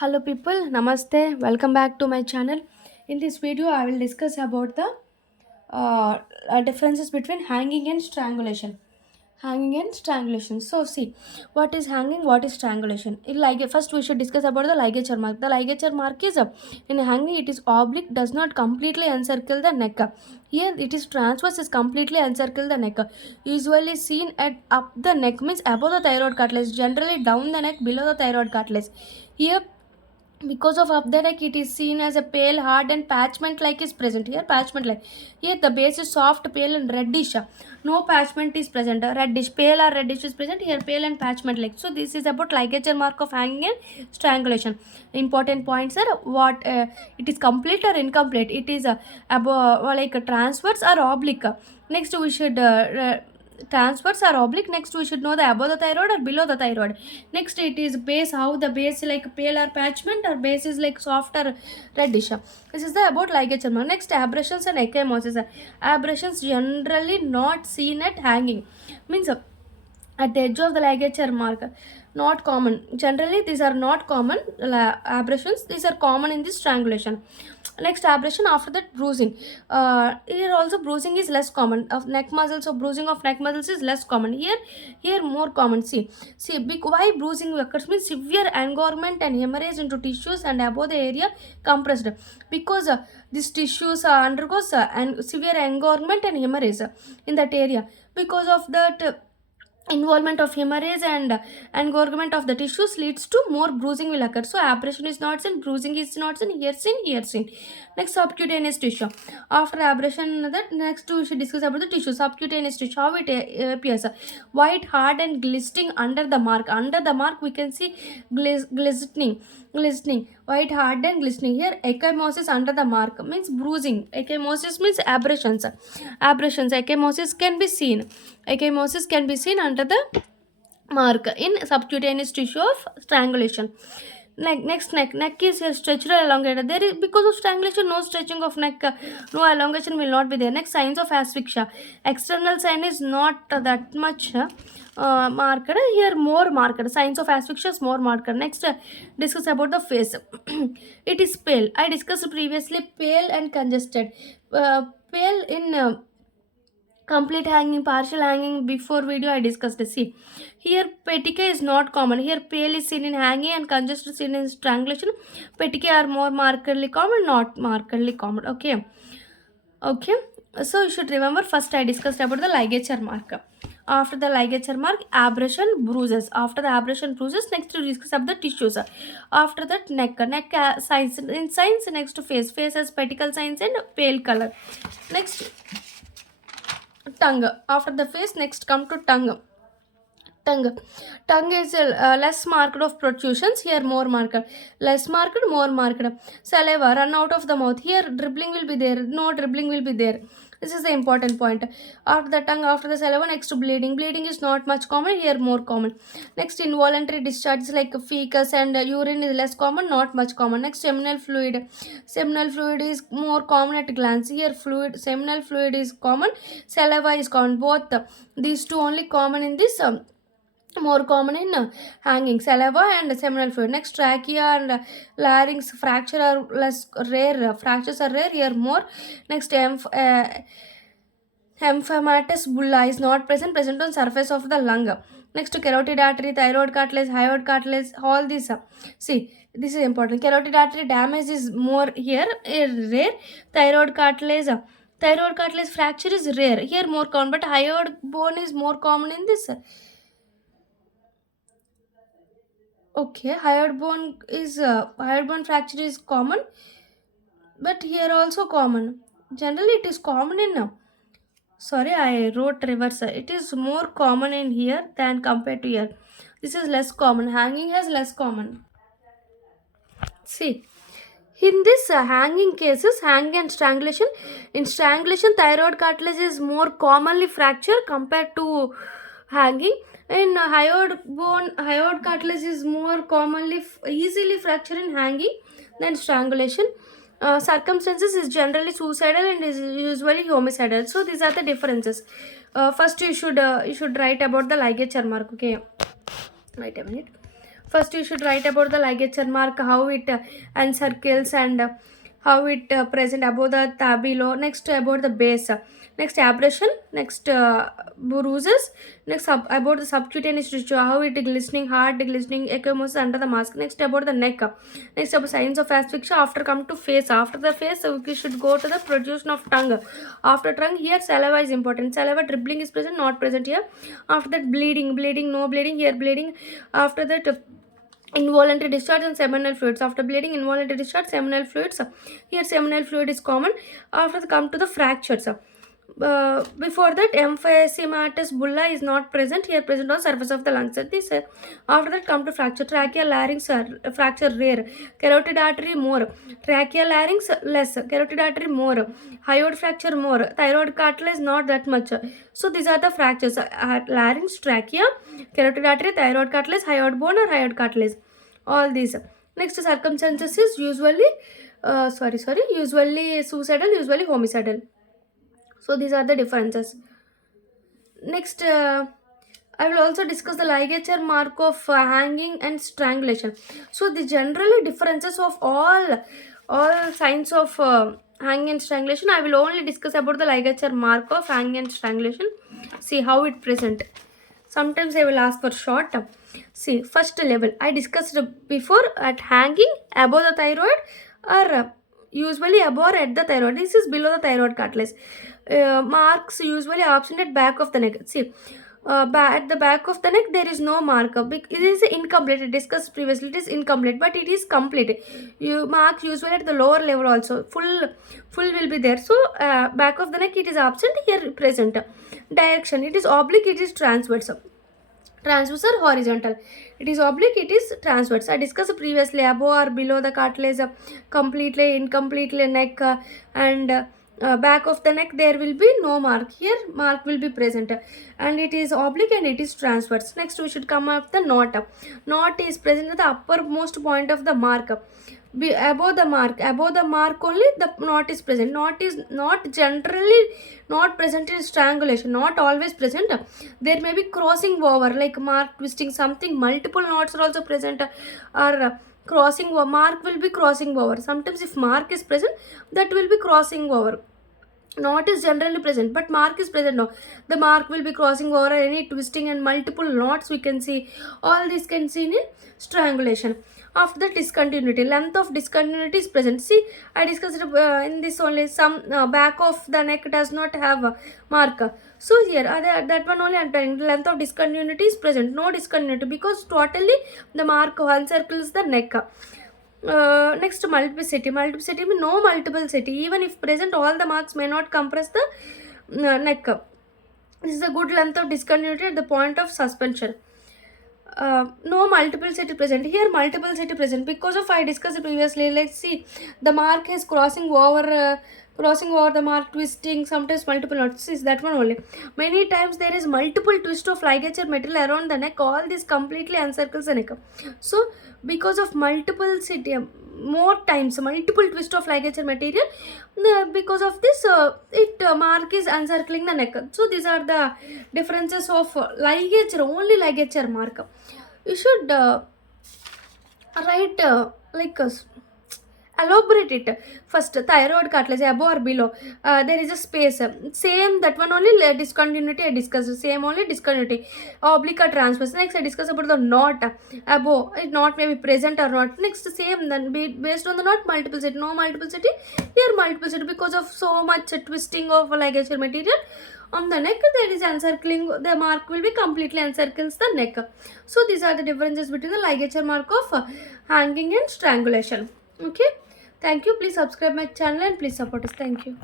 Hello people, namaste, welcome back to my channel. In this video I will discuss about the differences between hanging and strangulation. Hanging and strangulation. So see, what is hanging, what is strangulation? First we should discuss about the ligature mark. The ligature mark is in hanging it is oblique, does not completely encircle the neck. Here it is transverse, is completely encircle the neck. Usually seen at up the neck, means above the thyroid cartilage, generally down the neck below the thyroid cartilage. Here, because of up the neck it is seen as a pale hard and patchment like is present. Here patchment like, here the base is soft pale and reddish, no patchment is present. Reddish, pale or reddish is present. Here pale and patchment like. So this is about ligature mark of hanging and strangulation. Important points are what it is complete or incomplete, it is above like transverse or oblique. Next we should transverse or oblique. Next we should know the above the thyroid or below the thyroid. Next it is base, how the base like pale or patchment or base is like soft or reddish. This is the about ligature mark. Next, abrasions and ecchymosis. Abrasions generally not seen at hanging, means at the edge of the ligature mark, not common. Generally these are not common abrasions, these are common in this strangulation. Next, abrasion after that bruising. Here also bruising is less common of neck muscles, so bruising of neck muscles is less common. Here more common. See why bruising occurs, means severe engorgement and hemorrhage into tissues and above the area compressed, because these tissues undergoes and severe engorgement and hemorrhage in that area. Because of that involvement of hemorrhage and engorgement of the tissues leads to more bruising will occur. So abrasion is not seen, bruising is not seen, here seen. Next, subcutaneous tissue. After abrasion, that next we should discuss about the tissue. Subcutaneous tissue, how it appears: white, hard and glistening under the mark. Under the mark we can see glistening, white, hard and glistening. Here ecchymosis under the mark, means bruising. Ecchymosis means abrasions. Ecchymosis can be seen. Ecchymosis can be seen under the mark in subcutaneous tissue of strangulation. Neck is stretched or elongated. There is, because of strangulation, no stretching of neck, no elongation will not be there. Next, signs of asphyxia. External sign is not that much marked. Here more marked. Signs of asphyxia is more marked. Next, discuss about the face. It is pale. I discussed previously pale and congested. Pale in complete hanging, partial hanging, before video I discussed. See, here petechiae is not common. Here pale is seen in hanging and congested seen in strangulation. Petechiae are more markedly common, not markedly common. Okay, so you should remember, first I discussed about the ligature mark. After the ligature mark, abrasion, bruises. After the abrasion, bruises, next to discuss about the tissues. After that, neck signs. In signs, next to face has petechial signs and pale color. Next, tongue. After the face, next come to tongue. Tongue is less marked of protrusions. Here more marked. Less marked, more marked. Saliva run out of the mouth. Here dribbling will be there, no dribbling will be there. This is the important point. After the tongue, after the saliva, next to bleeding. Bleeding is not much common, here more common. Next, involuntary discharges like feces and urine is less common, not much common. Next, seminal fluid. Seminal fluid is more common at glance. Here seminal fluid is common, saliva is common. Both these two only common in this more common in hanging, saliva and seminal fluid. Next, trachea and larynx fracture are less rare. Fractures are rare, here more. Next, emphysematous bulla is not present on surface of the lung. Next, carotid artery, thyroid cartilage, hyoid cartilage, all these. See, this is important. Carotid artery damage is more here, rare. Thyroid cartilage fracture is rare, here more common, but hyoid bone is more common in this. Okay, hyoid bone fracture is common, but here also common. Generally, it is common in. Sorry, I wrote reverse. It is more common in here than compared to here. This is less common. Hanging has less common. See, in this hanging cases, hanging and strangulation. In strangulation, thyroid cartilage is more commonly fractured compared to hanging. In hyoid cartilage is more commonly easily fractured in hanging than strangulation. Circumstances is generally suicidal and is usually homicidal. So these are the differences. First you should write about the ligature mark. Okay, wait a minute. First, you should write about the ligature mark, how it encircles and how it present above the tabilo. Next, about the base. Next, abrasion. Next, bruises. Next, about the subcutaneous tissue, how it glistening, hard, glistening, ecchymosis under the mask. Next, about the neck. Next, about signs of asphyxia. After come to face. After the face, we should go to the production of tongue. After tongue, here saliva is important. Saliva dribbling is present, not present here. After that, bleeding, no bleeding, here bleeding. After that, involuntary discharge and seminal fluids. After bleeding, involuntary discharge, seminal fluids. Here seminal fluid is common. After the come to the fractures. Before that, emphysematous bulla is not present, here present on surface of the lungs. This after that come to fracture. Trachea larynx fracture rare, carotid artery more, trachea larynx less, carotid artery more, hyoid fracture more, thyroid cartilage not that much. So these are the fractures: larynx, trachea, carotid artery, thyroid cartilage, hyoid bone or hyoid cartilage. All these. Next, circumstances is usually usually suicidal, usually homicidal. So these are the differences. Next, I will also discuss the ligature mark of hanging and strangulation. So the generally differences of all signs of hanging and strangulation. I will only discuss about the ligature mark of hanging and strangulation. See how it present. Sometimes I will ask for short. See, first level I discussed before, at hanging above the thyroid or usually above or at the thyroid. This is below the thyroid cartilage. Marks usually absent at back of the neck. See, at the back of the neck there is no mark. It is incomplete. I discussed previously. It is incomplete, but it is complete. You mark usually at the lower level also. Full will be there. So back of the neck it is absent. Here present. Direction, it is oblique. It is transverse. Transverse or horizontal. It is oblique. It is transverse. I discussed previously above or below the cartilage, completely, incompletely neck, and back of the neck there will be no mark. Here mark will be present, and it is oblique and it is transverse. Next we should come up the knot. Knot is present at the uppermost point of the mark. Above the mark only the knot is present. Knot is not generally not present in strangulation, not always present. There may be crossing over, like mark twisting something. Multiple knots are also present, or crossing over. Mark will be crossing over. Sometimes if mark is present, that will be crossing over. Knot is generally present, but mark is present now. The mark will be crossing over, any twisting and multiple knots we can see. All this can see in strangulation. After the discontinuity, length of discontinuity is present. See, I discussed in this only. Some back of the neck does not have a mark. So here that one only I'm telling. Length of discontinuity is present. No discontinuity because totally the mark encircles the neck. Next, multiplicity. Multiplicity means no multiplicity. Even if present, all the marks may not compress the neck. This is a good length of discontinuity at the point of suspension. No multiplicity present. Here multiplicity present because of I discussed previously. Let's see, the mark is crossing over the mark, twisting, sometimes multiple knots. Is that one only. Many times there is multiple twist of ligature material around the neck. All this completely encircles the neck. So because of multiplicity, more times multiple twist of ligature material, because of this mark is encircling the neck. So these are the differences of ligature, only ligature mark. You should write elaborate it. First, thyroid cartilage above or below, there is a space. Same that one only. Discontinuity I discussed. Same only discontinuity. Oblique or transverse. Next I discuss about the knot above. It knot may be present or not. Next same, then based on the knot, multiplicity. No multiplicity. Here multiplicity because of so much twisting of ligature material on the neck. There is encircling. The mark will be completely encircles the neck. So these are the differences between the ligature mark of hanging and strangulation. Okay. Thank you. Please subscribe my channel and please support us. Thank you.